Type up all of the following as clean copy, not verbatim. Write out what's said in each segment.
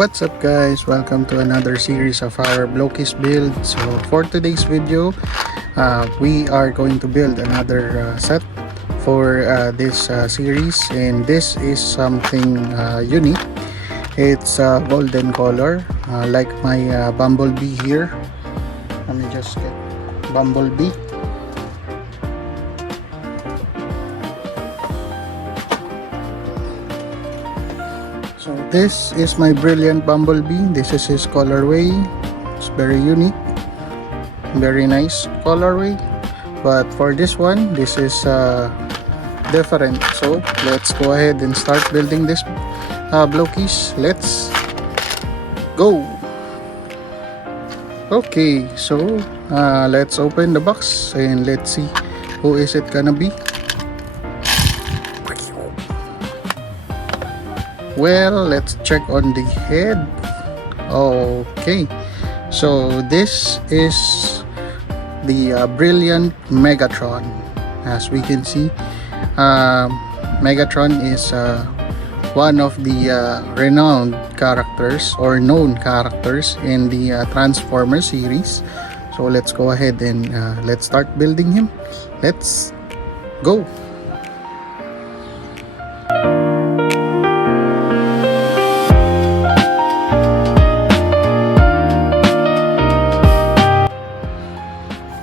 What's up guys, welcome to another series of our Blokees build. So for today's video, we are going to build another set for this series, and this is something unique. It's golden color, like my bumblebee here. Let me just get bumblebee. So this is my brilliant bumblebee. This is his colorway. It's very unique, very nice colorway. But for this one, this is different. So let's go ahead and start building this Blokees. Let's go. Okay, so let's open the box and let's see who is it gonna be. Well, let's check on the head. Okay, so this is the brilliant Megatron. As we can see, Megatron is one of the renowned characters or known characters in the Transformers series. So let's go ahead and let's start building him. Let's go.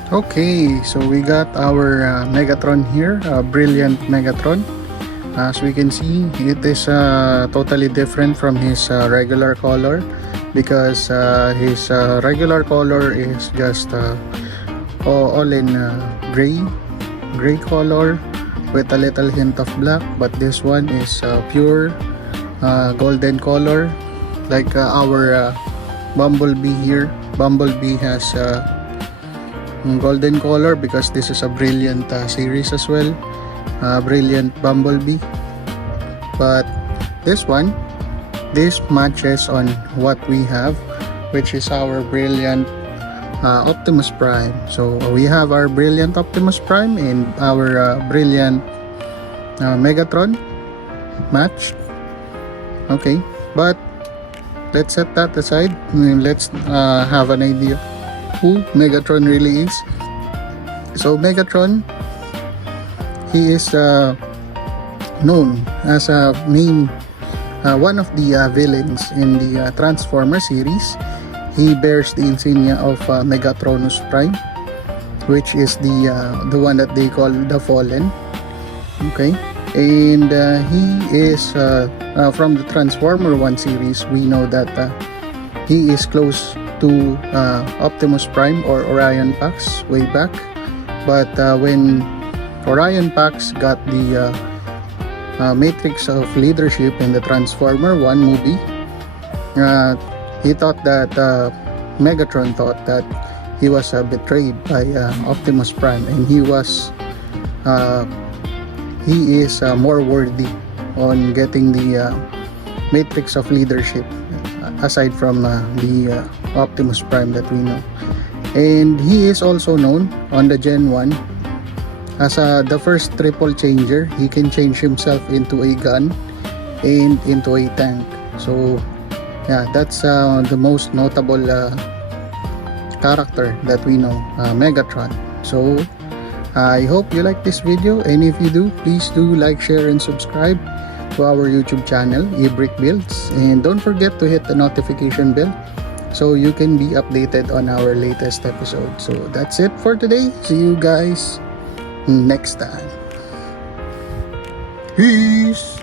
Okay, so we got our Megatron here, brilliant Megatron. As we can see, it is totally different from his regular color, because his regular color is just all in gray color with a little hint of black, but this one is pure golden color, like our bumblebee here. Bumblebee has golden color because this is a brilliant series as well, brilliant bumblebee. But this matches on what we have, which is our brilliant Optimus Prime. So we have our brilliant Optimus Prime and our brilliant Megatron match. Okay, but let's set that aside and let's have an idea who Megatron really is. So Megatron, he is known as a main one of the villains in the Transformers series. He bears the insignia of Megatronus Prime, which is the one that they call the Fallen. Okay, and he is from the Transformer 1 series. We know that he is close to Optimus Prime or Orion Pax way back, but when Orion Pax got the matrix of leadership in the Transformer 1 movie, he thought that Megatron thought that he was betrayed by Optimus Prime, and he is more worthy on getting the matrix of leadership, aside from the Optimus Prime that we know. And he is also known on the Gen 1 as the first triple changer. He can change himself into a gun and into a tank. So yeah, that's the most notable character that we know, Megatron. So I hope you like this video, and if you do, please do like, share, and subscribe to our YouTube channel, Ybrik Builds, and don't forget to hit the notification bell so you can be updated on our latest episode. So that's it for today. See you guys next time. Peace.